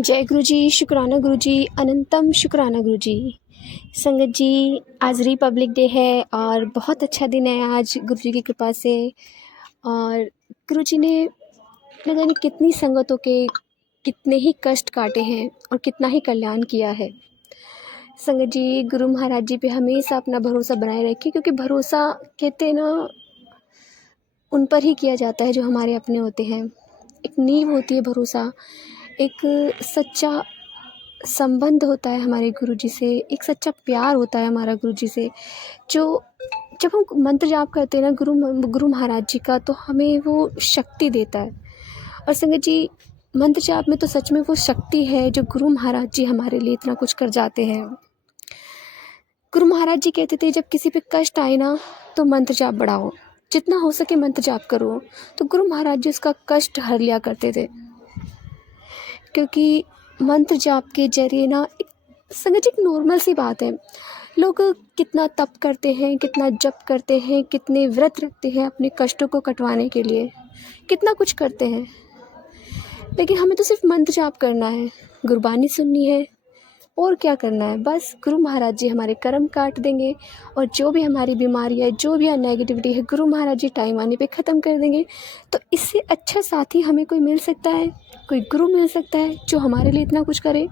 जय गुरु जी, शुक्राना गुरु जी, अनंतम शुक्राना गुरु जी। संगत जी, आज रिपब्लिक डे है और बहुत अच्छा दिन है आज गुरु जी की कृपा से। और गुरु जी ने न जाने कितनी संगतों के कितने ही कष्ट काटे हैं और कितना ही कल्याण किया है। संगत जी, गुरु महाराज जी पे हमेशा अपना भरोसा बनाए रखिए, क्योंकि भरोसा कहते हैं ना, उन पर ही किया जाता है जो हमारे अपने होते हैं। एक नींव होती है भरोसा, एक सच्चा संबंध होता है हमारे गुरुजी से, एक सच्चा प्यार होता है हमारा गुरुजी से। जो जब हम मंत्र जाप करते हैं ना गुरु महाराज जी का, तो हमें वो शक्ति देता है। और संगत जी, मंत्र जाप में तो सच में वो शक्ति है जो गुरु महाराज जी हमारे लिए इतना कुछ कर जाते हैं। गुरु महाराज जी कहते थे, जब किसी पे कष्ट आए ना तो मंत्र जाप बढ़ाओ, जितना हो सके मंत्र जाप करो। तो गुरु महाराज जी उसका कष्ट हर लिया करते थे, क्योंकि मंत्र जाप के जरिए ना संगत जी एक नॉर्मल सी बात है, लोग कितना तप करते हैं, कितना जप करते हैं, कितने व्रत रखते हैं अपने कष्टों को कटवाने के लिए, कितना कुछ करते हैं, लेकिन हमें तो सिर्फ मंत्र जाप करना है, गुरबानी सुननी है, और क्या करना है। बस गुरु महाराज जी हमारे कर्म काट देंगे, और जो भी हमारी बीमारी है, जो भी नेगेटिविटी है, गुरु महाराज जी टाइम आने पे ख़त्म कर देंगे। तो इससे अच्छा साथी हमें कोई मिल सकता है, कोई गुरु मिल सकता है जो हमारे लिए इतना कुछ करे।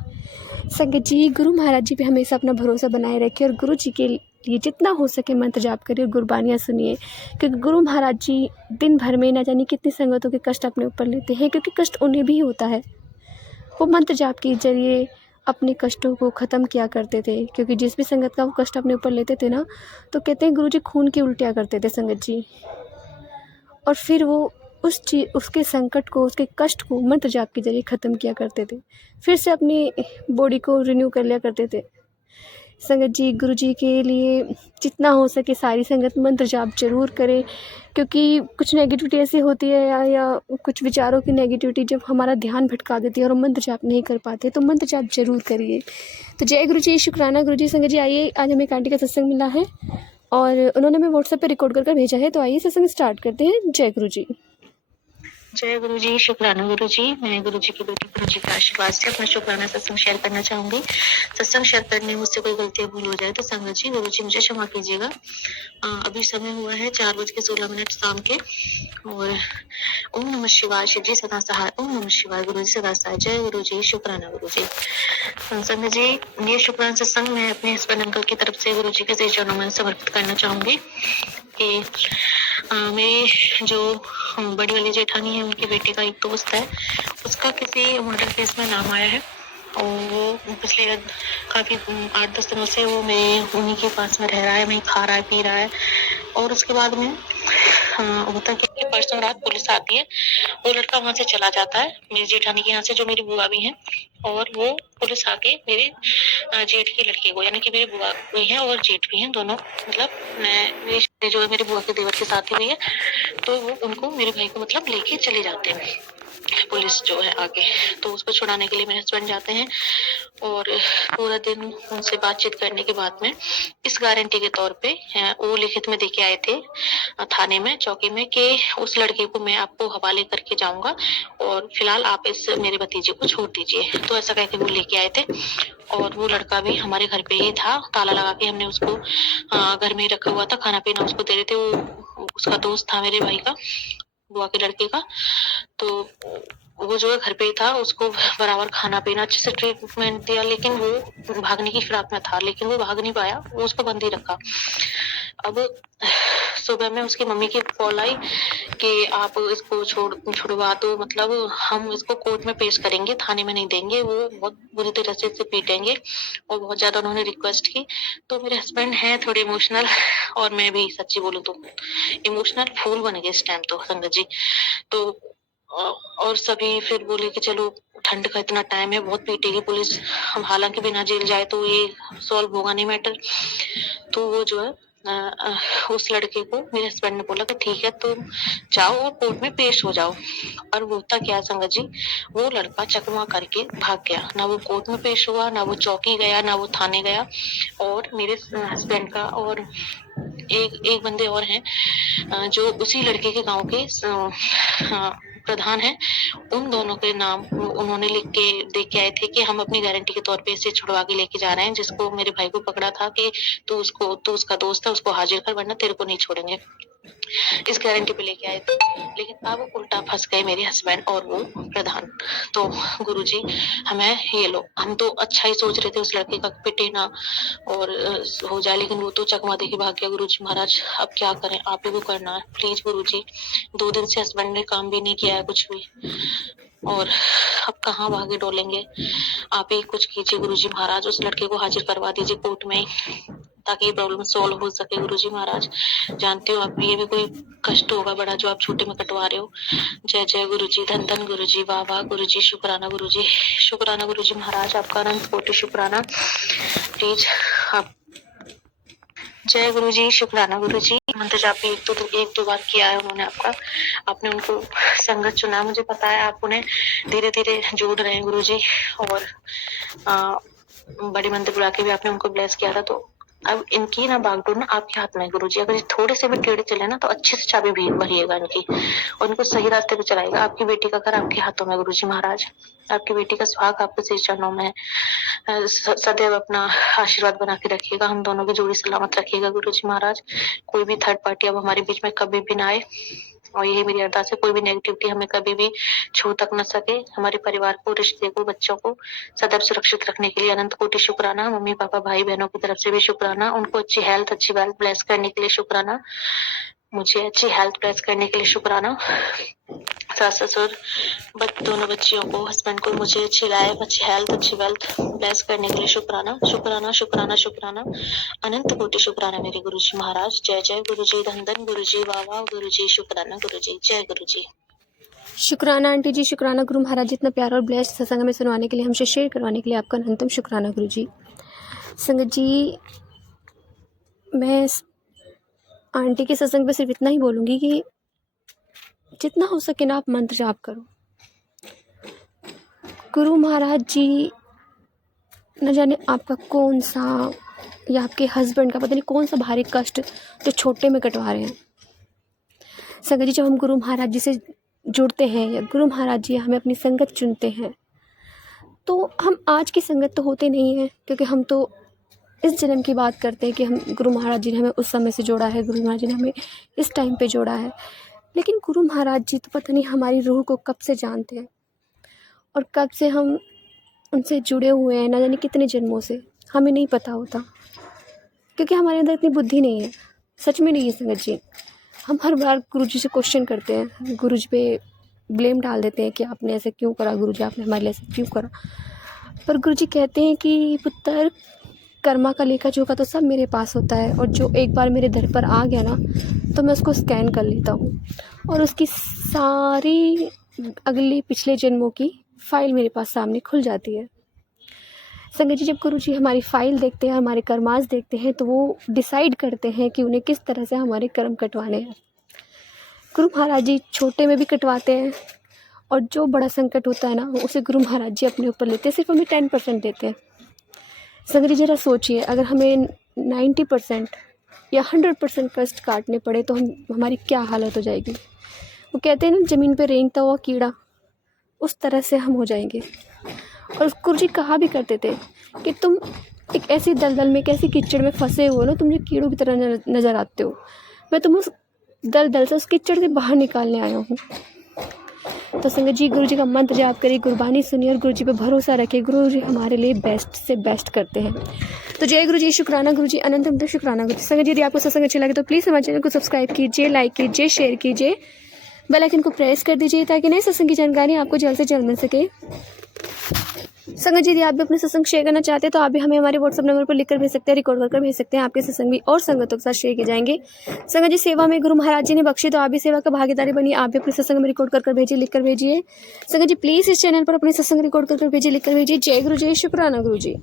संगत जी, गुरु महाराज जी पे हमेशा अपना भरोसा बनाए रखें, और गुरु जी के लिए जितना हो सके मंत्र जाप करिए और गुरबानियाँ सुनिए, क्योंकि गुरु महाराज जी दिन भर में ना जाने कितनी संगतों के कष्ट अपने ऊपर लेते हैं, क्योंकि कष्ट उन्हें भी होता है। वो मंत्र जाप के जरिए अपने कष्टों को ख़त्म किया करते थे, क्योंकि जिस भी संगत का वो कष्ट अपने ऊपर लेते थे ना, तो कहते हैं गुरुजी खून की उल्टियाँ करते थे संगत जी, और फिर वो उसके संकट को, उसके कष्ट को मंत्र जाप के जरिए ख़त्म किया करते थे, फिर से अपनी बॉडी को रिन्यू कर लिया करते थे। संगत जी, गुरु जी के लिए जितना हो सके सारी संगत मंत्र जाप जरूर करें, क्योंकि कुछ नेगेटिविटी ऐसी होती है या कुछ विचारों की नेगेटिविटी जब हमारा ध्यान भटका देती है और हम मंत्र जाप नहीं कर पाते, तो मंत्र जाप जरूर करिए। तो जय गुरु जी, शुक्राना गुरु जी। संगत जी, आइए, आज हमें एक आंटी का सत्संग मिला है और उन्होंने हमें व्हाट्सएप पे रिकॉर्ड कर भेजा है, तो आइए सत्संग स्टार्ट करते हैं। जय गुरु जी। जय गुरु जी, शुक्राना गुरु जी। मैं गुरु जी की बेटी गुरु जी के आशीर्वाद से अपना शुक्राना सत्संग शेयर करना चाहूंगी। सत्संग शेयर करने में मुझसे कोई गलती भूल हो जाए तो संगत जी, गुरु जी मुझे क्षमा कीजिएगा। अभी समय हुआ है 4:16 शाम के, और ओम नमः शिवाय, शिव जी सदा सहाय, ओम नमः शिवाय, गुरु जी सदा सहाय। जय गुरु जी, शुक्राना गुरु जी। संगत जी, ये शुक्राना सत्संग मैं अपने हस्बैंड अंकल की तरफ से गुरु जी के चरणों में समर्पित करना चाहूंगी कि मेरी जो बड़ी वाली जेठानी है, उनके बेटे का एक दोस्त है, उसका किसी मर्डर केस में नाम आया है, और वो पिछले काफी 8-10 दिनों से वो मैं उन्हीं के पास में रह रहा है, वहीं खा रहा है, पी रहा है। और उसके बाद में होता क्या है, परसों रात पुलिस आती है, वो लड़का वहां से चला जाता है मेरी जेठानी के यहाँ से, जो मेरी बुआ भी है, और वो पुलिस आके मेरे जेठ की लड़की को, यानी कि मेरी बुआ भी है और जेठ भी है, दोनों मतलब मेरी जो है मेरी बुआ के देवर के साथ ही हुई है, तो वो उनको, मेरे भाई को मतलब लेके चले जाते हैं पुलिस जो है आगे। तो उसको छुड़ाने के लिए मेरे हस्बैंड जाते हैं, और पूरा दिन उनसे बातचीत करने के बाद में इस गारंटी के तौर पे वो लिखित में देके आए थे थाने में, चौकी में, कि उस लड़के को मैं आपको हवाले करके जाऊंगा, और फिलहाल आप इस मेरे भतीजे को छोड़ दीजिए। तो ऐसा कहकर वो लेके आए थे, और वो लड़का भी हमारे घर पे ही था, ताला लगा के हमने उसको घर में ही रखा हुआ था, खाना पीना उसको दे रहे थे। वो उसका दोस्त था मेरे भाई का, बुआ के लड़के का, तो वो जो है घर पे ही था, उसको बराबर खाना पीना अच्छे से ट्रीटमेंट दिया, लेकिन वो भागने की फिराक में था, लेकिन वो भाग नहीं पाया, वो उसको बंद ही रखा। अब सुबह में उसकी मम्मी की कॉल आई कि आप इसको छुड़वा दो, मतलब हम इसको कोर्ट में पेश करेंगे, थाने में नहीं देंगे, वो बहुत बुरी तरह से इसे पीटेंगे, और बहुत ज्यादा उन्होंने रिक्वेस्ट की। तो मेरे हस्बैंड हैं थोड़े इमोशनल, और मैं भी सच्ची बोलूं तो इमोशनल फूल बन गए इस टाइम तो संगत जी। तो और सभी फिर बोले कि चलो, ठंड का इतना टाइम है, बहुत पीटेगी पुलिस, हम हालांकि बिना जेल जाए तो ये सॉल्व होगा नहीं मैटर। तो वो जो है उस लड़के को मेरे हस्बैंड ने बोला कि ठीक है तुम जाओ और कोर्ट में पेश हो जाओ। और वो होता क्या संगत जी, वो लड़का चकमा करके भाग गया, ना वो कोर्ट में पेश हुआ, ना वो चौकी गया, ना वो थाने गया। और मेरे हस्बैंड का और एक बंदे और हैं जो उसी लड़के के गांव के प्रधान हैं, उन दोनों के नाम उन्होंने लिख के दे के आए थे कि हम अपनी गारंटी के तौर पे इसे छुड़वा के लेके जा रहे हैं, जिसको मेरे भाई को पकड़ा था कि तू उसका दोस्त है, उसको हाजिर कर वरना तेरे को नहीं छोड़ेंगे। इस गारंटी पे लेके आए थे, लेकिन अब उल्टा फंस गए मेरे हस्बैंड और वो प्रधान। तो गुरुजी हमें ये लो, हम तो अच्छा ही सोच रहे थे उस लड़के का पिटे ना और हो जाए, लेकिन वो तो चकमा दे के भाग गया। गुरुजी महाराज अब क्या करें, आप ही को करना है प्लीज गुरुजी। 2 दिन से हस्बैंड ने काम भी नहीं किया है कुछ भी, और अब कहाँ भागे डोलेंगे, आप ही कुछ कीजिए गुरुजी महाराज। उस लड़के को हाजिर करवा दीजिए कोर्ट में ताकि ये प्रॉब्लम सॉल्व हो सके गुरुजी महाराज। जानते हो आप ये भी कोई कष्ट होगा बड़ा जो आप छोटे में कटवा रहे हो। जय जय गुरुजी, धन धन गुरुजी, वाह वाह गुरुजी, शुक्राना गुरुजी, शुक्राना गुरुजी महाराज, आपका अनंत कोटि शुक्राना। प्लीज आप जय गुरुजी, शुक्राना गुरुजी। मंत्र जाप एक दो बार किया है उन्होंने आपका, आपने उनको संगत चुना, मुझे पता है आप उन्हें धीरे धीरे जोड़ रहे हैं गुरुजी, और बड़ी मंत्र बुला के भी आपने उनको ब्लेस किया था। तो अब इनकी ना बागडोर ना आपके हाथ में है गुरुजी। अगर थोड़े से भी टेढ़े चले ना तो अच्छे से चाबी भरिएगा इनकी और इनको सही रास्ते पे चलाएगा। आपकी बेटी का घर आपके हाथों में गुरुजी महाराज, आपकी बेटी का सुहाग आपके श्री चरणों में है। सदैव अपना आशीर्वाद बना के रखिएगा, हम दोनों की जोड़ी सलामत रखिएगा गुरुजी महाराज। कोई भी थर्ड पार्टी अब हमारे बीच में कभी भी ना आए, और यही मेरी अरदास है, कोई भी नेगेटिविटी हमें कभी भी छू तक न सके। हमारे परिवार को, रिश्ते को, बच्चों को सदैव सुरक्षित रखने के लिए अनंत कोटि शुक्राना। मम्मी पापा भाई बहनों की तरफ से भी शुक्राना, उनको अच्छी हेल्थ, अच्छी वेल्थ ब्लेस करने के लिए शुक्राना, मुझे अच्छी हेल्थ ब्लेस करने के लिए शुक्राना। सास ससुर दोनों बच्चियों को, हस्बैंड को मुझे अच्छी लाइफ, अच्छी हेल्थ, अच्छी वेल्थ ब्लेस करने के लिए शुक्राना, शुक्राना, शुक्राना, शुक्राना, अनंत कोटि शुक्राना मेरे गुरुजी महाराज। जय जय गुरुजी, धन धन गुरुजी, वाह वाह गुरुजी, शुक्राना गुरुजी, जय गुरुजी। शुक्राना आंटी जी, शुक्राना गुरु महाराज, इतना प्यार और ब्लेस्ड सत्संग में सुनवाने के लिए, हमसे शेयर करवाने के लिए आपका अनंतम शुक्राना गुरु जी। संगत जी, मैं आंटी के सत्संग पे सिर्फ इतना ही बोलूँगी कि जितना हो सके ना आप मंत्र जाप करो। गुरु महाराज जी न जाने आपका कौन सा या आपके हस्बैंड का पता नहीं कौन सा भारी कष्ट जो छोटे में कटवा रहे हैं। संगत जी, जब हम गुरु महाराज जी से जुड़ते हैं या गुरु महाराज जी हमें अपनी संगत चुनते हैं, तो हम आज की संगत तो होते नहीं हैं, क्योंकि हम तो इस जन्म की बात करते हैं कि हम गुरु महाराज जी ने हमें उस समय से जोड़ा है, गुरु महाराज जी ने हमें इस टाइम पे जोड़ा है। लेकिन गुरु महाराज जी तो पता नहीं हमारी रूह को कब से जानते हैं और कब से हम उनसे जुड़े हुए हैं, ना जाने कितने जन्मों से, हमें नहीं पता होता, क्योंकि हमारे अंदर इतनी बुद्धि नहीं है। सच में नहीं है संगत जी। हम हर बार गुरु जी से क्वेश्चन करते हैं, गुरु जी पे ब्लेम डाल देते हैं कि आपने ऐसे क्यों करा, गुरु जी आपने हमारे लिए ऐसे क्यों करा। पर गुरु जी कहते हैं कि पुत्र, कर्मा का लेखा जोखा तो सब मेरे पास होता है, और जो एक बार मेरे दर पर आ गया ना तो मैं उसको स्कैन कर लेता हूँ और उसकी सारी अगली पिछले जन्मों की फ़ाइल मेरे पास सामने खुल जाती है। संगत जी, जब गुरु जी हमारी फ़ाइल देखते हैं, हमारे कर्मास देखते हैं, तो वो डिसाइड करते हैं कि उन्हें किस तरह से हमारे कर्म कटवाने हैं। गुरु महाराज जी छोटे में भी कटवाते हैं, और जो बड़ा संकट होता है ना उसे गुरु महाराज जी अपने ऊपर लेते हैं, सिर्फ हमें 10% देते हैं। संगत जी, ज़रा सोचिए, अगर हमें 90% या 100% कष्ट काटने पड़े तो हमारी क्या हालत हो जाएगी। वो कहते हैं ना, ज़मीन पे रेंगता हुआ कीड़ा, उस तरह से हम हो जाएंगे। और गुरु जी कहा भी करते थे कि तुम एक ऐसी दलदल में, एक ऐसी कीचड़ में फंसे हो ना, तुम जो कीड़ों की तरह नज़र आते हो, मैं तुम उस दलदल से, उस कीचड़ से बाहर निकालने आया हूँ। तो संगत जी, गुरु जी का मंत्र जाप करिए, गुरबानी सुनिए और गुरु जी पे भरोसा रखिए। गुरु जी हमारे लिए बेस्ट से बेस्ट करते हैं। तो जय गुरु जी, शुक्राना गुरु जी, अनंत शुक्राना गुरु जी। संगत जी, यदि आपको सत्संग अच्छा लगे तो प्लीज़ हमारे चैनल को सब्सक्राइब कीजिए, लाइक कीजिए, शेयर कीजिए, बेल आइकन को प्रेस कर दीजिए ताकि नए सत्संग की जानकारी आपको जल्द से जल्द मिल सके। संगत जी, यदि आप भी अपने सत्संग शेयर करना चाहते हैं तो आप भी हमें हमारे व्हाट्सएप नंबर पर लिखकर भेज सकते हैं, रिकॉर्ड कर भेज सकते हैं। आपके सत्संग भी और संगतों के साथ शेयर किए जाएंगे। संगत जी, सेवा में गुरु महाराज जी ने बख्शी, तो आप भी सेवा का भागीदारी बनिए। आप भी अपने सत्संग में रिकॉर्ड कर भेजिए, लिखकर भेजिए। संगत जी, प्लीज़ इस चैनल पर अपने सत्संग रिकॉर्ड कर भेजिए, लिखकर भेजिए। जय गुरु जी, शुक्राना गुरु जी।